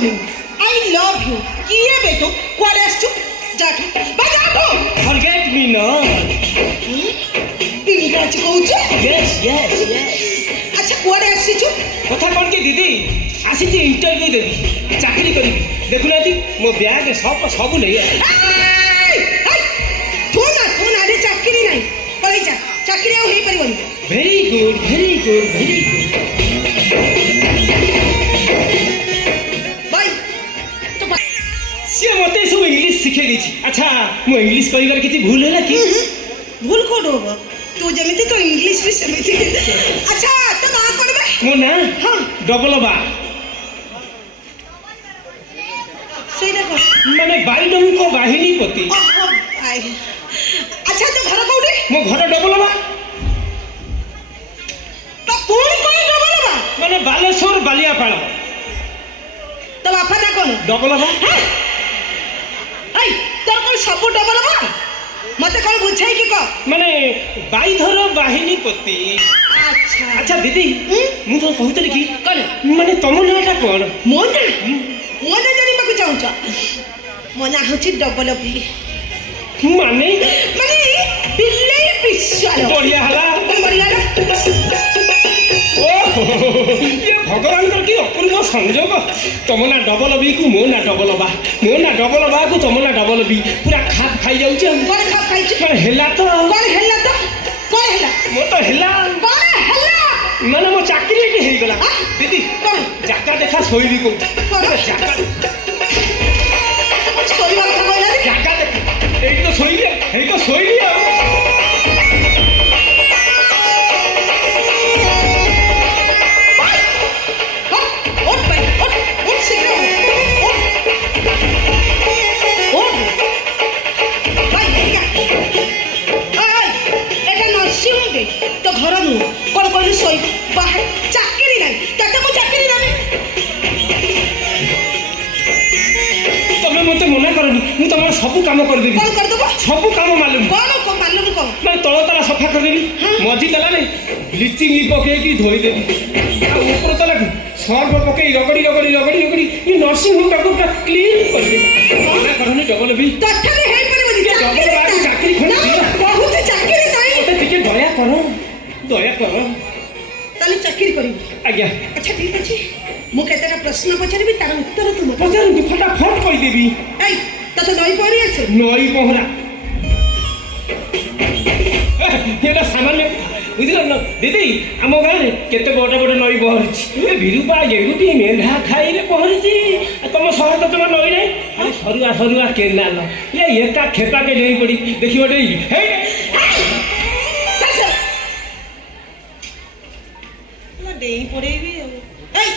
morning I love you किए बेटो कुआडे आसछु जाके बाजाबो फॉरगेट मी नो इंग्लिश कहूछ यस यस यस अच्छा कुआडे आसीछु कथा कौन के दीदी आसी इंटरव्यू देवी चाकरी करी देखु ना मो बैग सब सब नहीं तू ना रे चाकरी नहीं पळै जा चाकरी आ होई परिबनी very good very good very good bye तो सी मते सब इंग्लिश सिखे दी अच्छा मो इंग्लिश कहिबार किछि भूल है ना कि भूल कोड होबो तू जेमिति तो इंग्लिश भी सेमिति अच्छा तो ना करबे मो ना हां डबल बा सेना को माने बाइडम को वाहिनी पति अच्छा तो घर कोउठी मो घर डबल बा तो कोन कोन डबल बा माने बालेश्वर बालियापाଳ तो बापा ना कोन डबल बा आई तोर कोन सब डबल बा मते कोन बुझाई की को माने बाइधर वाहिनी पति अच्छा अच्छा दीदी मु तो कहतली कि कोन माने तम नाटा कोन मोना मोना जानी मको चाहूछ मोना होची डबल बी माने माने बिल्ले पिछालो बढ़िया हला बढ़िया ना ओहो ये भगवान कर की अपूर्व संयोग तम ना डबल बी को मो ना डबल बा मो ना डबल बा को तम ना डबल बी पूरा खाप खाई जाऊ छ कोन खा खाई छ हेला तो कोन हेला मो तो हेला कोन हेला माने मो चाकरी के हे गला दीदी कोन जाका देखा सोईली को जाका सोई वाला कहला रे जाका देख एक तो सोईली हे तो सोईली तो घर मु कौन कौन सोई बाहर चाकरी नहीं तते मु चाकरी नहीं तमे मते मना करनी मु तम सब काम कर देबी कौन कर दबो सब काम मालूम कौन को मालूम को मैं तଳ तला सफा कर देबी मझी तला नहीं ब्लीचिंग पके की धोई देबी आ ऊपर तला सर्फ पके रगड़ी रगड़ी रगड़ी रगड़ी ये नर्सिंग होम टाको पूरा क्लीन कर देबी मना करनी डबल बी तते हे परबो डबल बा चाकरी खणी बहुत चाकरी नहीं मते टिके दया करो ताले चाकरी करी आज्ञा अच्छा ठीक अछि मु केतेटा प्रश्न पचारबी तार उत्तर तुम पचार फटाफट कहि देबी ए तते नई परी আছে नई पहरा এটা সামান্য বুঝিলাম না দিদি আম গাঁরে কেতে বড় বড় নই বহরিছি এ ভিরুপা এরুটি মেন্ধা খাইলে বহরিছি তম সহর তো তোমার নই নাই খালি সরুয়া সরুয়া কেনাল এ একা খেপাকে নেই পড়ি দেখিব দেই হে দেই পড়েবি এই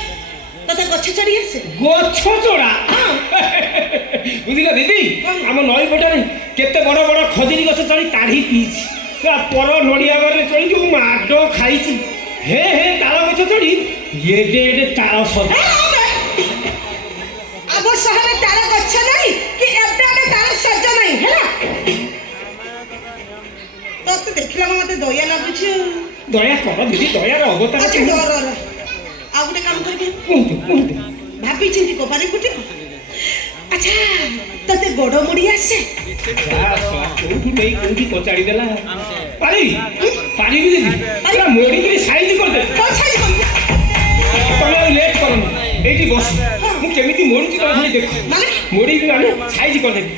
ততে গছ চড়ি আছে গছ চড়া বুঝিলা দিদি আম নই পটারে কেতে বড় বড় খজুরি গছ চড়ি কাঢ়ি পিছি পর নড়িয়া গলে চড়ি যে মাড খাইছি হে হে তাল গছ চড়ি এডে এডে তাল সদ আব শহরে তাল গছ নাই কি এডে এডে তাল সজ্জা নাই হেলা তো দেখিলা মতে দয়া লাগুছি দয়া কর দিদি দয়ার অবতার আচ্ছা ডর ଆଉ ଗୋଟେ କାମ କରିବି କୁହନ୍ତୁ କୁହନ୍ତୁ ଭାବି ଚିନ୍ତି କବାରି କୁଟି ଆଚ୍ଛା ତତେ ଗୋଡ଼ ମୁଡ଼ି ଆସେ କୋଉଠୁ ନେଇ କୋଉଠି କଚାଡ଼ି ଦେଲା ପାରିବି ଦିଦି ପୁରା ମୋଡ଼ିକିରି ସାଇଜ କରିଦେବି ତମେ ଆଉ ଲେଟ୍ କରନି এইটি বস ମୁଁ କେମିତି ମୋଡ଼ୁଛି ତମେ ଖାଲି ଦେଖ ମାନେ ମୋଡ଼ିକି ମାନେ ସାଇଜ କରିଦେବି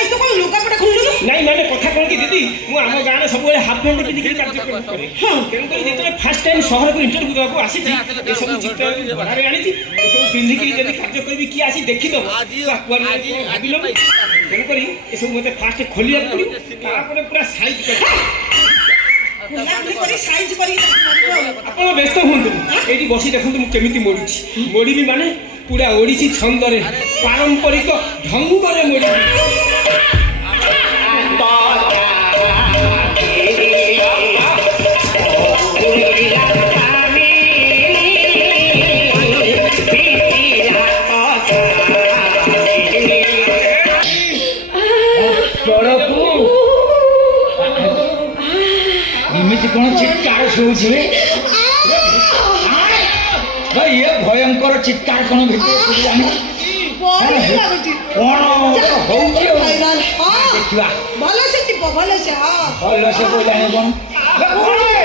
এই তো কোন লুগাপটা খুললু ନାଇଁ ମାନେ କଥା କ'ଣ କି ଦିଦି ମୁଁ ଆମ ଗାଁରେ ସବୁବେଳେ ହାଫ୍ ପ୍ୟାଣ୍ଟ ପିନ୍ଧିକି କାର୍ଯ୍ୟକ୍ରମ କରେ ତେଣୁକରି ଯେତେବେଳେ ଫାର୍ଷ୍ଟ ଟାଇମ୍ ସହରକୁ ଇଣ୍ଟରଭ୍ୟୁ ଦେବାକୁ ଆସିଛି ଏସବୁ ଚିତ୍ର ଭଡ଼ାରେ ଆଣିଛି ଏସବୁ ପିନ୍ଧିକି ଯଦି କାର୍ଯ୍ୟ କରିବି କିଏ ଆସି ଦେଖିଦେବ ଭାବିଲ ତେଣୁକରି ଏସବୁ ମୋତେ ଫାର୍ଷ୍ଟ ଖୋଲିବାକୁ ପଡ଼ିବ ତାପରେ ପୁରା ସାଇଜ କରି ଆପଣ ବ୍ୟସ୍ତ ହୁଅନ୍ତୁନି ଏଇଠି ବସି ଦେଖନ୍ତୁ ମୁଁ କେମିତି ମୋଡ଼ୁଛି ମୋଡ଼ିବି ମାନେ ପୁରା ଓଡ଼ିଶୀ ଛନ୍ଦରେ ପାରମ୍ପରିକ ଢଙ୍ଗରେ ମୋଡ଼ିବି ଏମିତି କଣ ଚିତ୍କାର ଶୁଭୁଛି ଭାଇ ଏ ଭୟଙ୍କର ଭାଇଙ୍କର ଚିତ୍କାର କ'ଣ ଭିତରେ ଶୁଭିଲାନି ବଢିଆ ଲାଗୁଛି କ'ଣ ହଉଛି ଭାଇରାଲ ହଁ ଦେଖିବା ଭଲ ସେ ଯିବ ଭଲ ସେ ହଁ ଭଲ ସେ କହିଲାନି କ'ଣ